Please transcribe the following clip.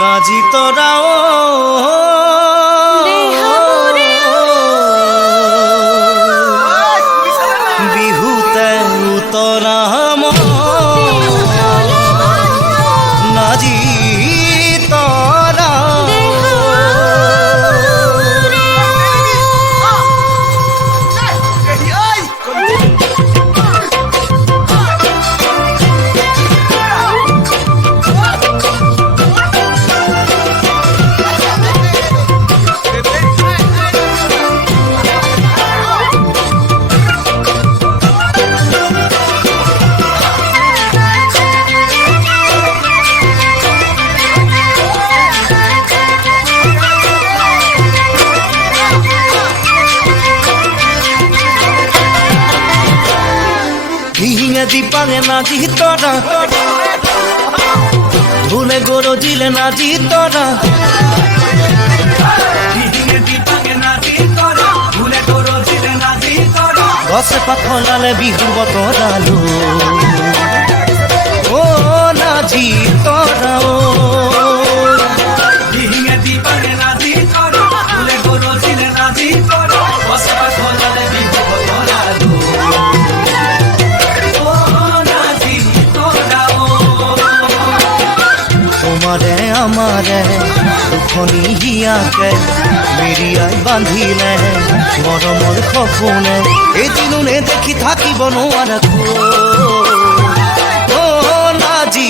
নাজি তোরাও বিহুতে উতরাম নাজি তোরা দীপাঙে নাচি তোরা ভুলে গরো জিলে নাচি তোরা গছে পাখলালে বিহুর বতরালো ও নাচি তোরা ও দীপাঙে নাচি তোরা ভুলে গরো জিলে নাচি তোরা গছে পাখলালে বিহুর বতরালো তোমারে আমারে দুখনি হিয়াকে মেরিয়াই বান্ধিলে মরমর খপুনে এই দিনুনে দেখি থাকিব নোয়ার ও নাজি